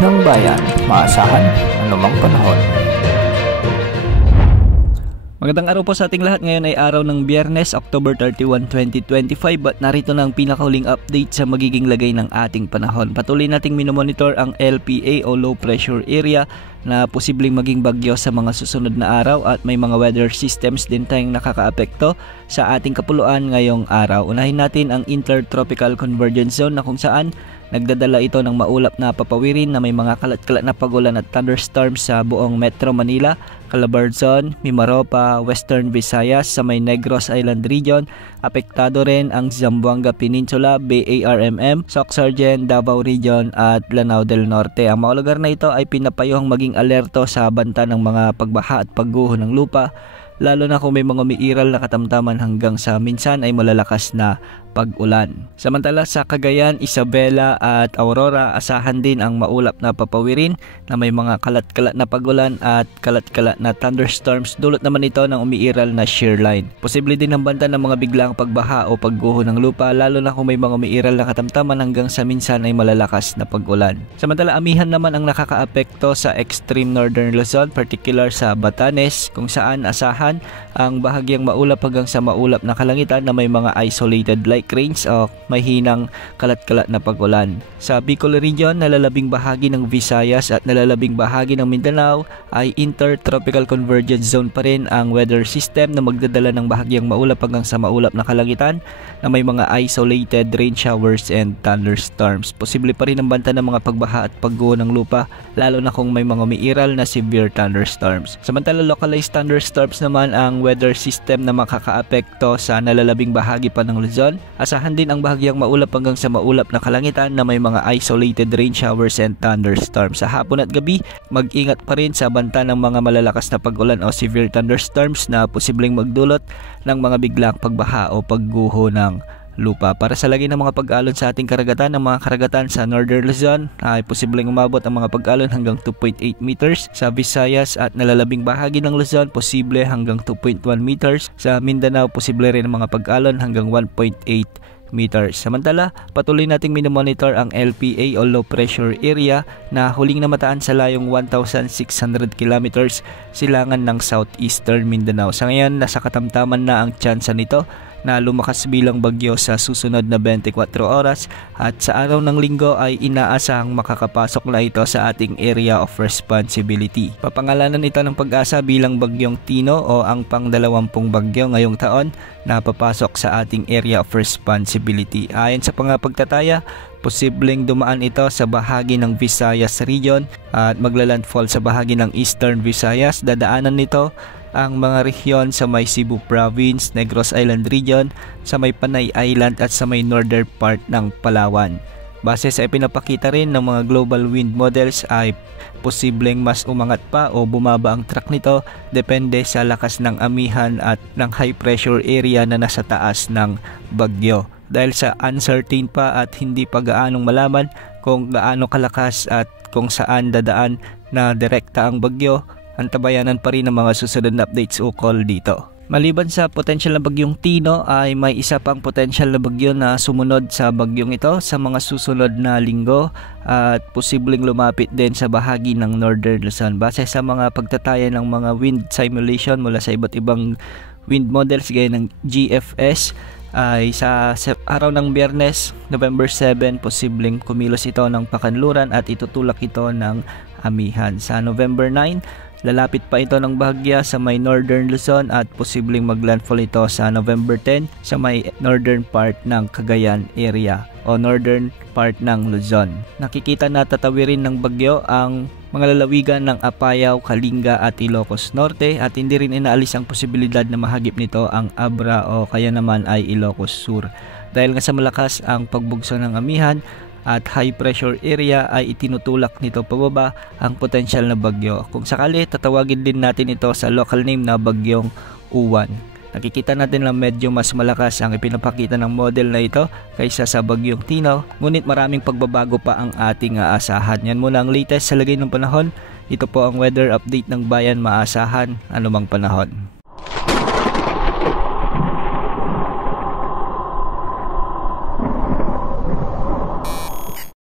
ng bayan, maasahan anumang panahon. Magandang araw po sa ating lahat. Ngayon ay araw ng Biyernes, October 31, 2025 at narito na ang pinakahuling update sa magiging lagay ng ating panahon. Patuloy nating minomonitor ang LPA o Low Pressure Area na posibleng maging bagyo sa mga susunod na araw at may mga weather systems din tayong nakakaapekto sa ating kapuluan ngayong araw. Unahin natin ang Intertropical Convergence Zone na kung saan nagdadala ito ng maulap na papawirin na may mga kalat-kalat na pagulan at thunderstorms sa buong Metro Manila, Calabarzon, Mimaropa, Western Visayas sa may Negros Island Region. Apektado rin ang Zamboanga Peninsula, BARMM, Soc-Sargen, Davao Region at Lanao del Norte. Ang mga lugar na ito ay pinapayuhang maging alerto sa banta ng mga pagbaha at pagguho ng lupa, lalo na kung may mga umiiral na katamtaman hanggang sa minsan ay malalakas na pag-ulan. Samantala sa Cagayan, Isabela at Aurora, asahan din ang maulap na papawirin na may mga kalat-kalat na pagulan at kalat-kalat na thunderstorms. Dulot naman ito ng umiiral na shear line. Posible din ang banta ng mga biglang pagbaha o pagguho ng lupa, lalo na kung may mga umiiral na katamtaman hanggang sa minsan ay malalakas na pag-ulan. Samantala amihan naman ang nakakaapekto sa extreme northern Luzon, particular sa Batanes, kung saan asahan ang bahagyang maulap hanggang sa maulap na kalangitan na may mga isolated light rains o may hinang kalat-kalat na pag-ulan. Sa Bicol Region, nalalabing bahagi ng Visayas at nalalabing bahagi ng Mindanao ay Intertropical Convergence Zone pa rin ang weather system na magdadala ng bahagyang maulap hanggang sa maulap na kalangitan na may mga isolated rain showers and thunderstorms. Posible pa rin ang banta ng mga pagbaha at pagguho ng lupa, lalo na kung may mga umiiral na severe thunderstorms. Samantala localized thunderstorms naman ang weather system na makakaapekto sa nalalabing bahagi pa ng Luzon. Asahan din ang bahagyang maulap hanggang sa maulap na kalangitan na may mga isolated rain showers and thunderstorms. Sa hapon at gabi, mag-ingat pa rin sa banta ng mga malalakas na pag-ulan o severe thunderstorms na posibleng magdulot ng mga biglang pagbaha o pagguho ng lupa. Para sa lagay ng mga pag-alon sa ating karagatan, ang mga karagatan sa Northern Luzon ay posibleng umabot ang mga pag-alon hanggang 2.8 meters. Sa Visayas at nalalabing bahagi ng Luzon, posible hanggang 2.1 meters. Sa Mindanao, posible rin ang mga pag-alon hanggang 1.8 meters. Samantala, patuloy nating minomonitor ang LPA o Low Pressure Area na huling namataan sa layong 1,600 kilometers silangan ng southeastern Mindanao. Sa ngayon, nasa katamtaman na ang tsansa nito na lumakas bilang bagyo sa susunod na 24 oras at sa araw ng linggo ay inaasahang makakapasok na ito sa ating area of responsibility. Papangalanan ito ng Pag-asa bilang bagyong Tino o ang pang-20 bagyo ngayong taon na papasok sa ating area of responsibility. Ayon sa pagtataya, posibleng dumaan ito sa bahagi ng Visayas region at maglalandfall sa bahagi ng Eastern Visayas. Dadaanan nito ang mga rehiyon sa may Cebu Province, Negros Island Region, sa may Panay Island at sa may northern part ng Palawan. Base sa ipinapakita rin ng mga global wind models ay posibleng mas umangat pa o bumaba ang track nito depende sa lakas ng amihan at ng high pressure area na nasa taas ng bagyo. Dahil sa uncertain pa at hindi pa gaanong malaman kung gaano kalakas at kung saan dadaan na direkta ang bagyo, antabayanan pa rin ang mga susunod na updates ukol dito. Maliban sa potensyal na bagyong Tino ay may isa pang potensyal na bagyo na sumunod sa bagyong ito sa mga susunod na linggo at posibleng lumapit din sa bahagi ng Northern Luzon. Base sa mga pagtataya ng mga wind simulation mula sa iba't ibang wind models gaya ng GFS, ay sa araw ng Biyernes, November 7, posibleng kumilos ito ng pakanluran at itutulak ito ng amihan. Sa November 9, lalapit pa ito ng bahagya sa may Northern Luzon at posibleng maglandfall ito sa November 10 sa may northern part ng Cagayan area o northern part ng Luzon. Nakikita na tatawirin ng bagyo ang mga lalawigan ng Apayao, Kalinga at Ilocos Norte at hindi rin inaalis ang posibilidad na mahagip nito ang Abra o kaya naman ay Ilocos Sur. Dahil nga sa malakas ang pagbugso ng amihan at high pressure area ay itinutulak nito pababa ang potensyal na bagyo. Kung sakali, tatawagin din natin ito sa local name na bagyong Uwan. Nakikita natin na medyo mas malakas ang ipinapakita ng model na ito kaysa sa bagyong Tino, ngunit maraming pagbabago pa ang ating aasahan. Yan muna ang latest sa lagay ng panahon. Ito po ang weather update ng bayan, maasahan anumang panahon.